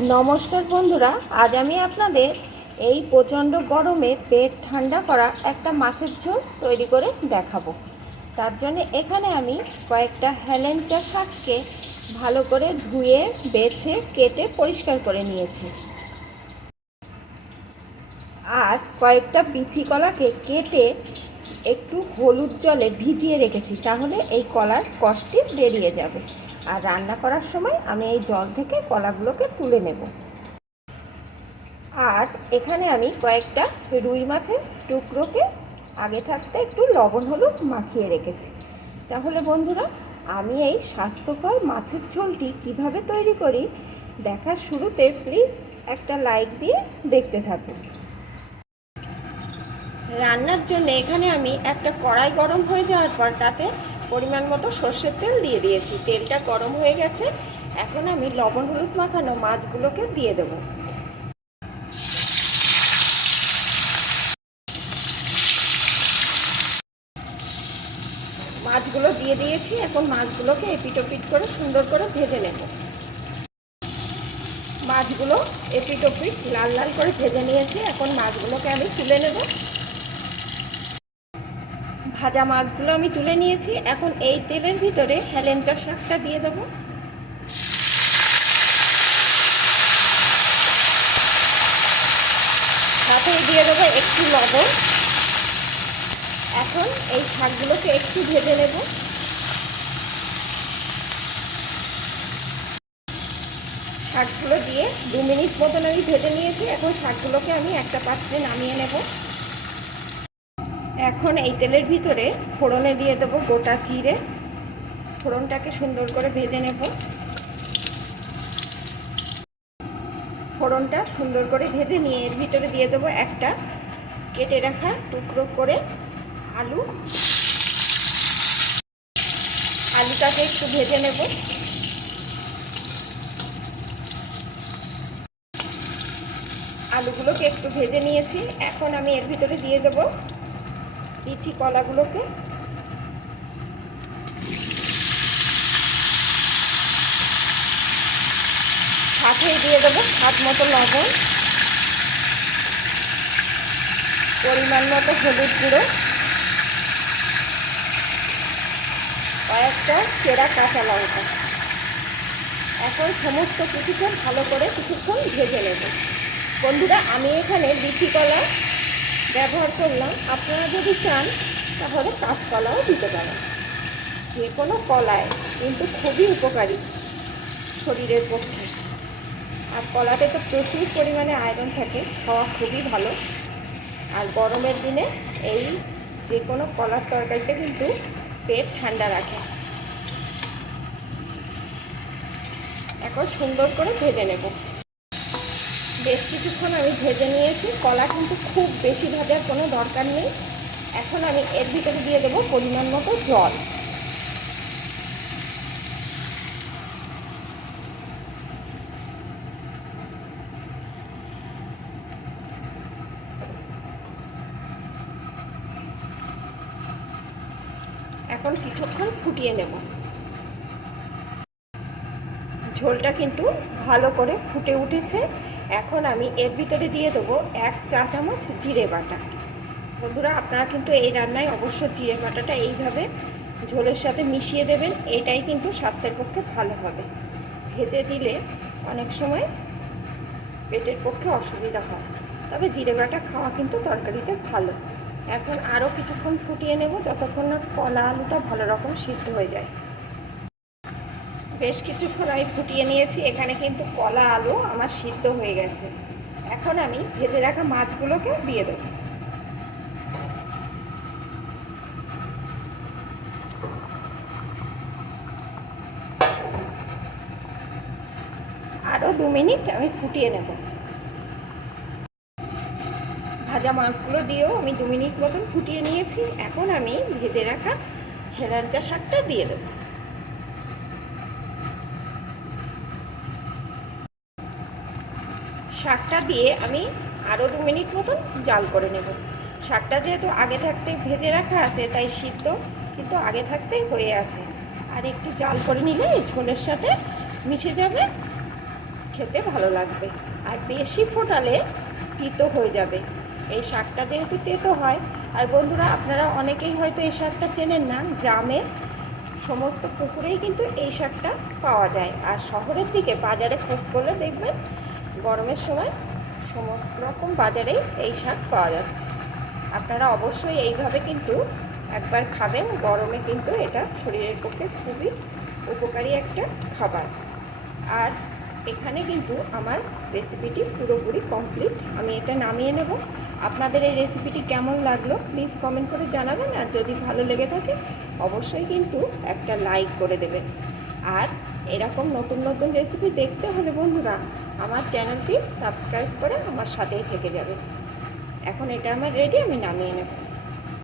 নমস্কার বন্ধুরা, আজ আমি আপনাদের এই প্রচণ্ড গরমে পেট ঠান্ডা করা একটা মাছের ঝোল তৈরি করে দেখাবো। তার জন্য এখানে আমি কয়েকটা হেলেঞ্চা শাককে ভালো করে ধুয়ে, বেছে, কেটে পরিষ্কার করে নিয়েছি। আর কয়েকটা বিচি কলাকে কেটে একটু হলুদ জলে ভিজিয়ে রেখেছি, তাহলে এই কলার কষ্টি বেরিয়ে যাবে। আর রান্না করার সময় আমি এই জল থেকে কলাগুলোকে তুলে নেব। আর এখানে আমি কয়েকটা রুই মাছের টুকরোকে আগে থাকতে একটু লবণ হলুদ মাখিয়ে রেখেছি। তাহলে বন্ধুরা, আমি এই স্বাস্থ্যকর মাছের ঝোলটি কীভাবে তৈরি করি দেখার শুরুতে প্লিজ একটা লাইক দিয়ে দেখতে থাকুন। রান্নার জন্য এখানে আমি একটা কড়াই গরম হয়ে যাওয়ার পর তাতে পরিমাণ মতো সর্ষের তেল দিয়ে দিয়েছি। তেলটা গরম হয়ে গেছে। এখন আমি লবণ হলুদ মাখানো মাছগুলোকে দিয়ে দেবো। মাছগুলো দিয়ে দিয়েছি। এখন মাছগুলোকে এপিটোপিট করে সুন্দর করে ভেজে নেব। মাছগুলো এপিটোপিট লাল লাল করে ভেজে নিয়েছি। এখন মাছগুলোকে আমি তুলে নেব। ভাজা মাছগুলো আমি তুলে নিয়েছি। এখন এই তেলের ভিতরে হেলেঞ্চা শাকটা দিয়ে দেবো। সাথে দিয়ে দেবো একটু লবণ। এখন এই শাকগুলোকে একটু ভেজে নেব। শাকগুলো দিয়ে দু মিনিট মতন আমি ভেজে নিয়েছি। এখন শাকগুলোকে আমি একটা পাত্রে নামিয়ে নেব। এখন এই তেলের ভিতরে ফোড়নে দিয়ে দেবো গোটা চিড়ে ফোড়নটাকে সুন্দর করে ভেজে নেব। ফোড়নটা সুন্দর করে ভেজে নিয়ে এর ভিতরে দিয়ে দেবো একটা কেটে রাখা টুকরো করে আলু। আলুটাকে একটু ভেজে নেব। আলুগুলোকে একটু ভেজে নিয়েছি। এখন আমি এর ভিতরে দিয়ে দেব বিচি কলাগুলোকে। সাথেই দিয়ে দেবো স্বাদ মতো লবণ। পরিমাণ মতো হলুদ গুঁড়ো। কয়েকটা চেরা কাঁচা লঙ্কা। এখন সমস্ত কিছুক্ষণ ভালো করে কিছুক্ষণ ভেজে নেব। বন্ধুরা, আমি এখানে বিচি কলা ব্যবহার করলাম। আপনারা যদি চান, তাহলে কাঁচকলাও দিতে পারেন। যে কোনো কলায়, কিন্তু খুবই উপকারী শরীরের পক্ষে। আর কলাতে তো প্রচুর পরিমাণে আয়রন থাকে, খাওয়া খুবই ভালো। আর গরমের দিনে এই যে কোনো কলার তরকারিতে কিন্তু পেট ঠান্ডা রাখে। এখন সুন্দর করে ভেজে নেব। বেশ কিছুক্ষণ আমি ভেজে নিয়েছি। কলা কিন্তু খুব বেশি ভাজার কোনো দরকার নেই। এখন আমি এর ভিতরে দিয়ে দেবো পরিমাণ মতো জল। এখন কিছুক্ষণ ফুটিয়ে নেব। ঝোলটা কিন্তু ভালো করে ফুটে উঠেছে। এখন আমি এর ভিতরে দিয়ে দেবো এক চা চামচ জিরে বাটা। বন্ধুরা, আপনারা কিন্তু এই রান্নায় অবশ্য জিরে বাটাটা এইভাবে ঝোলের সাথে মিশিয়ে দেবেন, এটাই কিন্তু স্বাস্থ্যের পক্ষে ভালো হবে। ভেজে দিলে অনেক সময় পেটের পক্ষে অসুবিধা হয়, তবে জিরে বাটা খাওয়া কিন্তু তরকারিতে ভালো। এখন আরও কিছুক্ষণ ফুটিয়ে নেব, যতক্ষণ না কলা আলুটা ভালো রকম সিদ্ধ হয়ে যায়। বেশ কিছুক্ষণ আমি ফুটিয়ে নিয়েছি, এখানে কিন্তু কলা, আলু আমার সিদ্ধ হয়ে গেছে। এখন আমি ভেজে রাখা মাছগুলোকে দিয়ে দেবো। আরও দু মিনিট আমি ফুটিয়ে নেব। ভাজা মাছগুলো দিয়েও আমি দু মিনিট মতন ফুটিয়ে নিয়েছি। এখন আমি ভেজে রাখা হেলাঞ্চা শাকটা দিয়ে দেবো। শাকটা দিয়ে আমি আরও দু মিনিট মতন জাল করে নেব। শাকটা যেহেতু আগে থাকতে ভেজে রাখা আছে, তাই সিদ্ধ কিন্তু আগে থাকতেই হয়ে আছে। আর একটু জাল করে নিলে ঝোলের সাথে মিশে যাবে, খেতে ভালো লাগবে। আর বেশি ফোটালে তিতো হয়ে যাবে। এই শাকটা যেহেতু তেতো হয়, আর বন্ধুরা আপনারা অনেকেই হয়তো এই শাকটা চেনেন না, গ্রামে সমস্ত পুকুরেই কিন্তু এই শাকটা পাওয়া যায়। আর শহরের দিকে বাজারে খোঁজ করলে দেখবেন গরমের সময় সমস্ত রকম বাজারেই এই শাক পাওয়া যাচ্ছে। আপনারা অবশ্যই এইভাবে কিন্তু একবার খাবেন, গরমে কিন্তু এটা শরীরের পক্ষে খুবই উপকারী একটা খাবার। আর এখানে কিন্তু আমার রেসিপিটি পুরোপুরি কমপ্লিট আমি এটা নামিয়ে নেব। আপনাদের এই রেসিপিটি কেমন লাগল প্লিজ কমেন্ট করে জানাবেন। আর যদি ভালো লেগে থাকে, অবশ্যই কিন্তু একটা লাইক করে দেবেন। আর এরকম নতুন নতুন রেসিপি দেখতে হলে বন্ধুরা আমার চ্যানেলটি সাবস্ক্রাইব করে আমার সাথেই থেকে যাবে। এখন এটা আমার রেডি আমি নামিয়ে নেব।